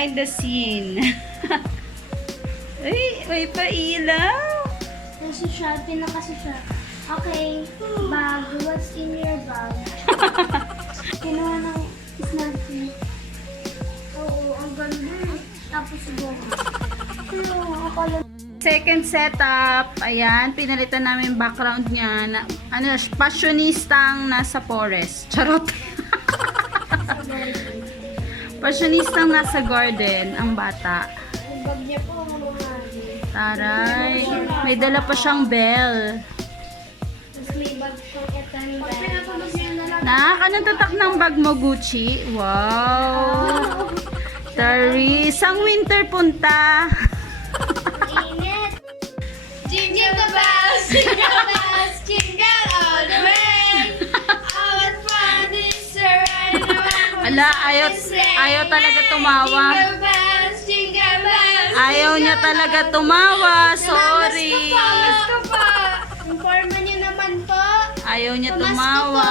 behind the scene. Ay, may pailaw. Kasi siya, pinakasi siya. Okay, bag, what's in your bag? Kinuha ng snacky. Oo, ang ganda. Tapos bukas. Pero, akala Second setup, ayan, pinalitan namin yung background niya na, ano, passionistang nasa forest. Charot. Passionistang nasa garden, ang bata. yung bag niya po, mga Taray, may dala pa siyang bell. tapos may bag siyang etang bag. Anong tatak ng bag mo, Gucci? Wow! Tari, sang winter punta? Init! Jingle bells, jingle all the way. Our fun is riding around. Ala, ayaw talaga tumawa. Jingle bells, jingle bells. Ayaw niya talaga tumawa. Sorry. Namamas ka pa. Informa niyo naman po. Ayaw niya Tumas ka tumawa.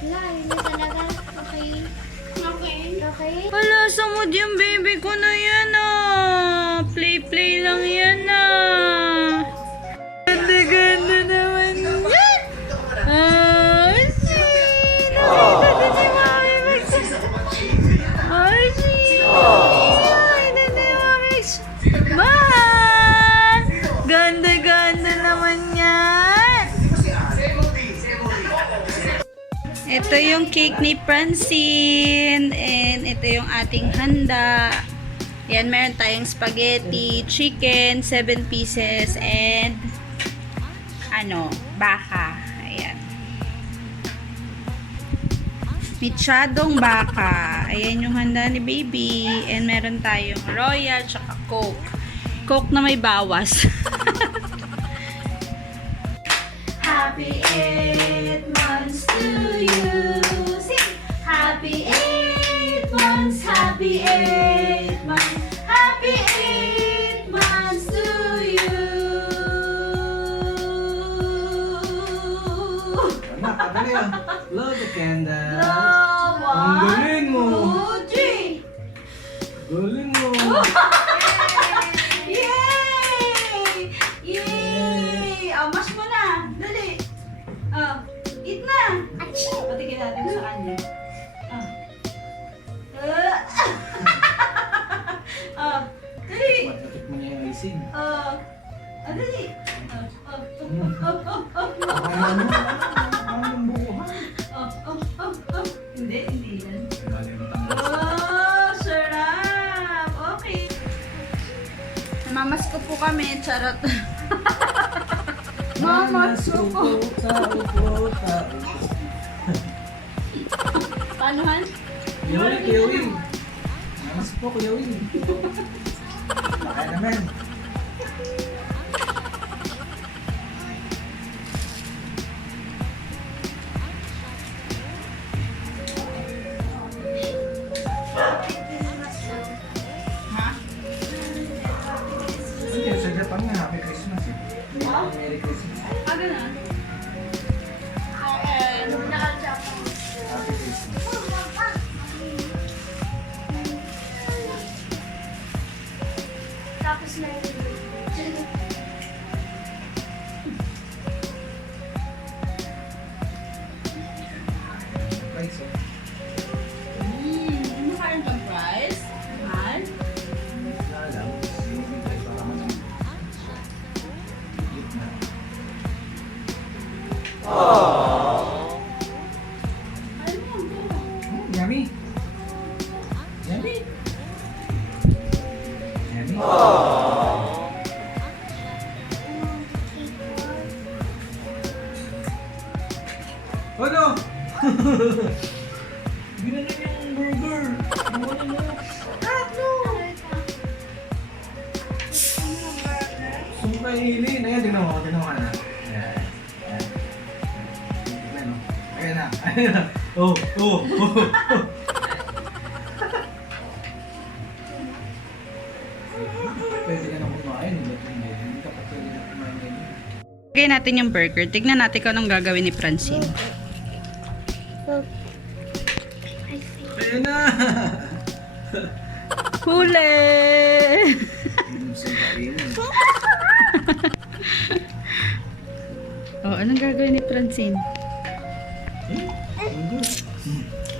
Wala, yun na talaga. Okay. Okay. Okay. Wala, samod yung baby ko na yan ah. Play lang yan ah. Ganda naman yan. Ay, shit. Nakita din si Mami Max. Ay, shit. Nakita din si Mami Max. Man! Ganda naman yan. Ito yung cake ni Francine. And ito yung ating handa. Yan, meron tayong spaghetti, chicken, 7 pieces, and baka. Ayan. Michadong baka. Ayan yung handa ni baby. And meron tayong royal, tsaka coke. Coke na may bawas. Happy 8 months to you. Sing! Happy 8 months, happy 8 months, happy 8 months to you. Anak, ano yan? Blow the candle. Blow, Ang galing mo. 2, 3. Galing mo. Yay! Yay! Oh, mash mo na. Dali. Oh, eat na. Patigin natin sa kanya. Oh. Oh, dali. Matikip mo niya yung icing. Oh, dali. Ano? Ang buhay. Hindi yan. Kalimutan mo. Oh, sarap. Okay. Mamas ko po kami, charot. Mamas ko po. Upo. Paano han? Kuya Wing. Mamas po, Kuya Wing. Bakit naman? Ha? Hindi, sa Japan nga, Happy Christmas eh. Oh? Merry Christmas. Ganun. Happy Christmas. Tapos na Price oh. Ano kain kang fries? Mahal? Wala lang. Bibigay para naman. Higit na. Yummy. Yummy. Yummy. Oh no! Ginanyan yung burger. Ginanyan mo. Sumpay hilin. Ayan, tingnan mo ka na. Ayan. Ayan. Tingnan mo. Ayan na. Ayan na. Oh. Pwede ka na kumain. Hindi ka pa pwede na kumain ganyan. Lagay natin yung burger. Tignan natin kung anong gagawin ni Francine. Ayan na! Huli! Oh, anong gagawin ni Francine?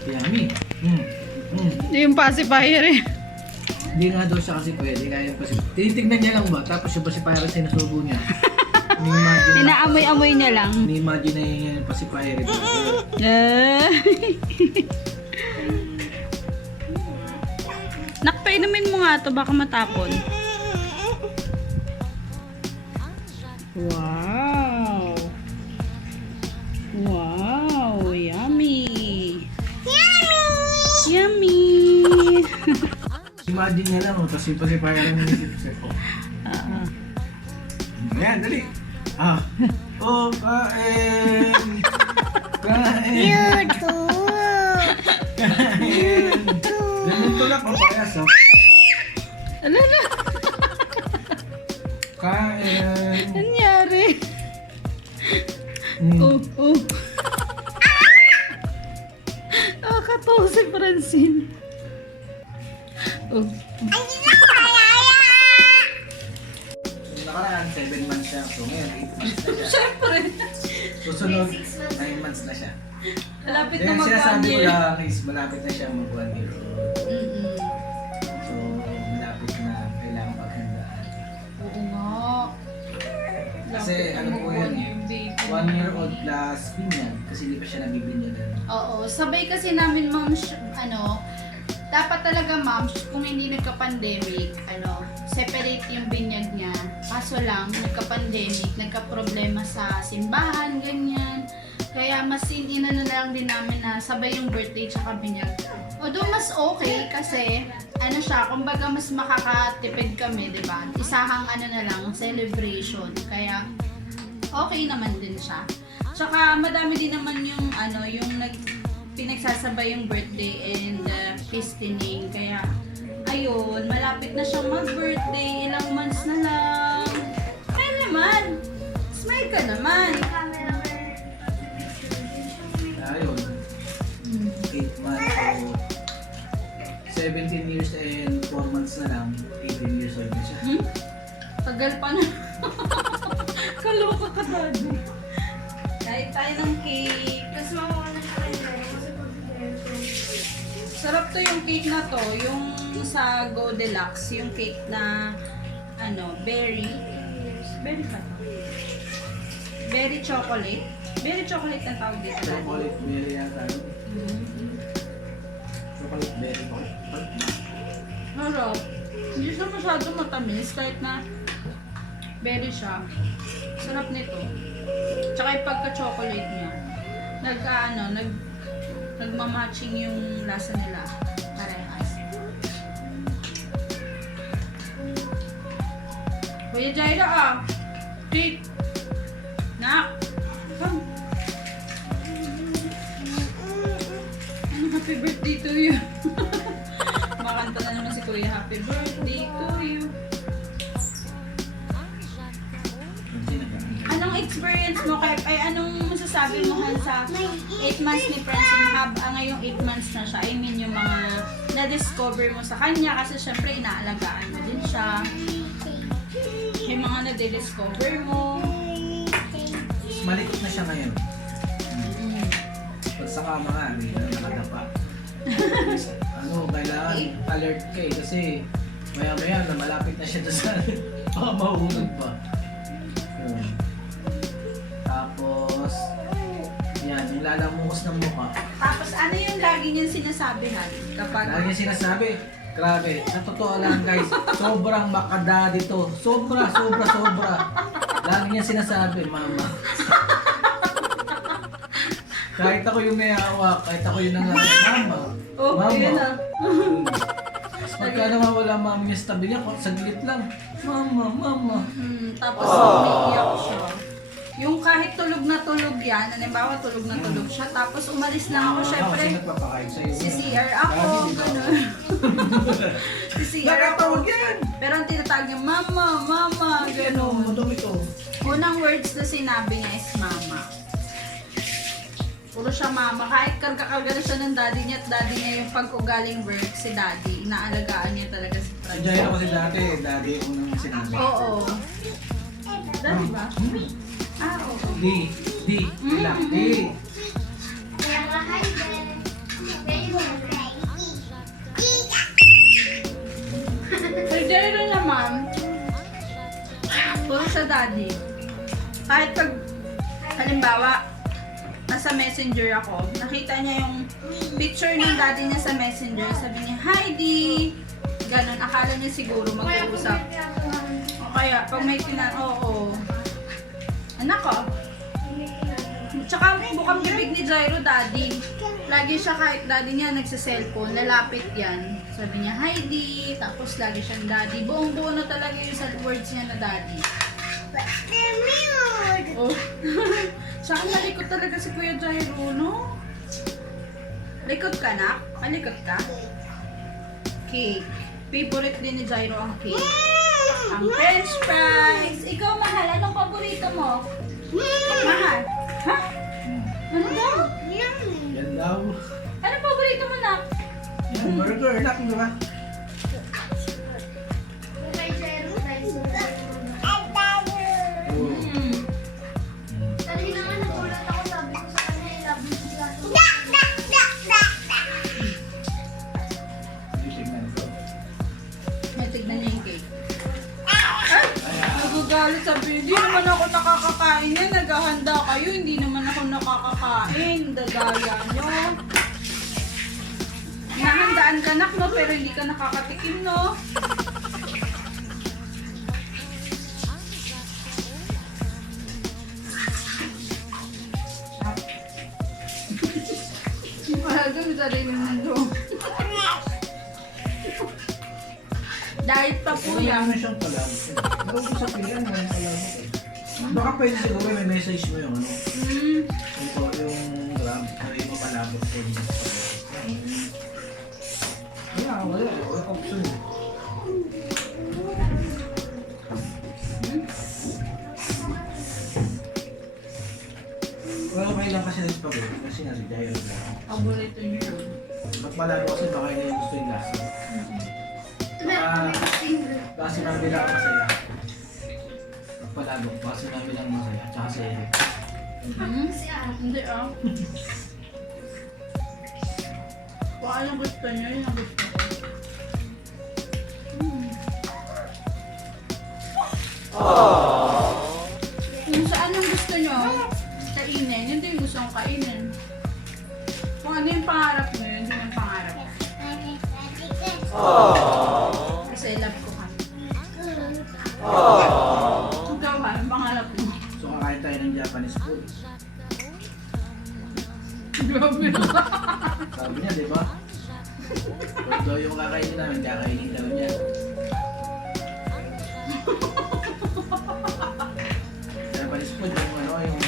Yummy. Yung pacifier eh. Hindi nga daw siya kasi pwede. Kaya yung pacifier. Tinitignan niya lang ba? Tapos yung pacifier sinusubo niya. Ni-imagine. Inaamoy-amoy niya lang. Ni-imagine na yung pacifier. Nakpainumin mo nga to, baka matapon. Wow! Wow! Yummy! Yummy! Imagine niya lang, tapos yung pacifier yung inisip ko. Ayan, dali. Oh, kain! Kain! Kain! Ganito lang, papayas, oh. Ano na? Kain! Nangyari? Mm. Oh. Katawa si Francine. Oh. Nakaraan, 7 months siya. So ngayon, 8 months na siya. Siyempre. Susunod, 9 months na siya. Malapit na Kaya mag-1 sinasabi ko year. lang is malapit na siya mag 1 year old. So, malapit na kailangan paghandaan. Oo nga. Kasi ano po yun, 1 year old plus binyag. Kasi hindi pa siya nabibinyagan. Oo, sabay kasi namin ma'am, dapat talaga ma'am, kung hindi nagka-pandemic, separate yung binyag niya. Kaso lang, nagka-pandemic, nagka-problema sa simbahan, ganyan. Kaya mas inano na lang din namin na sabay yung birthday tsaka binyag. Although mas okay kasi, siya, kumbaga mas makakatipid kami, di ba? Isahang na lang, celebration. Kaya, okay naman din siya. Tsaka madami din naman yung pinagsasabay yung birthday and christening. Kaya ayun, malapit na siyang mag-birthday, ilang months na lang. Kaya naman, smile ka naman. Ayun, 8 months so 17 years and 4 months na lang, 18 years old na siya. Tagal pa na. Kaloka ka dado. Kahit tayo ng cake. Tapos makuha na siya kayo. Sarap to yung cake na to, yung sa Go Deluxe, yung cake na berry. Berry pa to. Berry chocolate. Berry chocolate ang tawag dito. Chocolate berry yata. Chocolate berry po. Harap. Hindi siya masyado matamis kahit na berry siya. Sarap nito. Tsaka yung pagka-chocolate niya. Nagmamatching yung lasa nila. Parehas. Kuya Jaira Treat! Nak! Come! Happy birthday to you! Makanta na naman si Kuya, happy birthday to you! Anong experience mo anong masasabi mo sa 8 months ni Francine ngayong 8 months na siya? I mean yung mga na-discover mo sa kanya kasi syempre inaalagaan mo din siya. Yung mga na-discover mo. Malikot na siya ngayon. Pag sa kama nga, hindi na nakadapa. Kailangan alert ka kasi maya-maya na malapit na siya doon sa baka mahulog pa. Yun. Tapos, yan, yung lalamukos ng mukha. Tapos ano yung lagi niyang sinasabi kapag... Lagi niya sinasabi, grabe, sa totoo lang guys, sobrang makadadi to. Sobra. Lagi niya sinasabi, mama. Kahit ako yung nayawa, kahit ako yung mama. Oh, mama. yun na. Pagka nawawala mama niya sa tabi niya, saglit lang. Mama. Tapos umiiyak siya. Yung kahit tulog na tulog yan, halimbawa tulog na tulog siya, tapos umalis lang ako, syempre, Sino nagpapakain sa'yo? si CR ako, gano'n. Si CR ako. yan! Pero ang tinatawag niya, mama, gano'n. Madumi to. Unang words na sinabi niya is mama. Puro siya mama. Kahit karga-karga na siya ng daddy niya at daddy niya yung pag-ugaling work, si daddy. Inaalagaan niya talaga si Si Franz. Jairo kasi dati, daddy ko nang sinabi. Oo. Daddy ba? Ah, oo. Di lang, di. Kay Jairo naman, puro siya daddy. Kahit pag, halimbawa, nasa messenger ako, nakita niya yung picture ng daddy niya sa messenger, sabi niya, "Hi, Di!" Ganon, akala niya siguro mag-uusap. O kaya, pag may oo. Anak ko. Tsaka bukang bibig ni Jairo, daddy. Lagi siya kahit daddy niya nagsa-cellphone, lalapit yan. Sabi niya, "Hi, Di!" Tapos lagi siyang daddy. Buong-buo na talaga yung sa words niya na daddy. Oh. Saka malikot talaga si Kuya Jairo, no? Likot ka na? Malikot ka? Cake. Favorite din ni Jairo ang cake. Ang french fries. Ikaw, mahal, anong paborito mo? Mahal? Ha? Ano daw? Yan daw. Anong paborito mo, nak? Yan, burger lang, di ba? Oo. Mm. Titignan ko. May tignan niya yung cake. Ay! Nagagalit sabi, hindi naman ako nakakakain yan. Naghahanda kayo, hindi naman ako nakakakain. Dagaya nyo. Nahandaan ka, nak, no? Pero hindi ka nakakatikim, no? Mahal doon, sarili mundo. Diet pa po Wala yan. na siyang palabok. Bago sa pilihan, walang palabok eh. Baka pwede siguro may message mo yung ano. Ito, yung gram, may mapalabok ko yung wala. Wala option eh. Well, okay lang kasi nagpagod kasi nga si Jairo lang. Paborito niyo yun. Ba't malalo kasi baka hindi yung gusto yung lasa. Baka si Mami lang masaya. Pagpalabok, baka si Mami lang masaya. Tsaka si Eric. Hindi ah. Kung anong gusto niyo, yun ang gusto ko. Kung saan ang gusto niyo, kainin, yun din yung gusto kong kainin. Kung ano yung pangarap niyo, yun din yung pangarap. Kasi love ko kami. Ikaw ba, ang pangarap mo? So kakain tayo ng Japanese food. Grabe na. Sabi niya, di ba? Kung daw yung kakainin namin, kakainin daw niya. Japanese food, yung ano, yung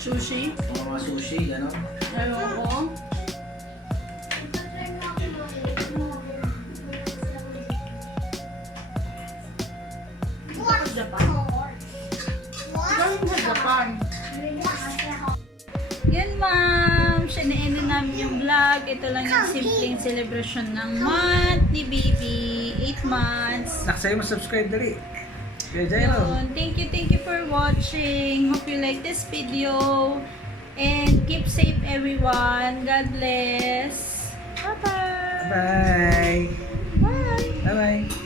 Sushi? mga sushi, gano'n. Ewan ko. Sa Japan? Galing sa Japan. Yan ma'am, sinainin namin yung vlog. Ito lang yung simpleng celebration ng month ni baby. 8 months. Naksa'yo mag-subscribe dali. Kaya Jairo. Yun. Thank you for watching. Hope you like this video. And keep safe everyone. God bless. Bye-bye. Bye! Bye. Bye-bye!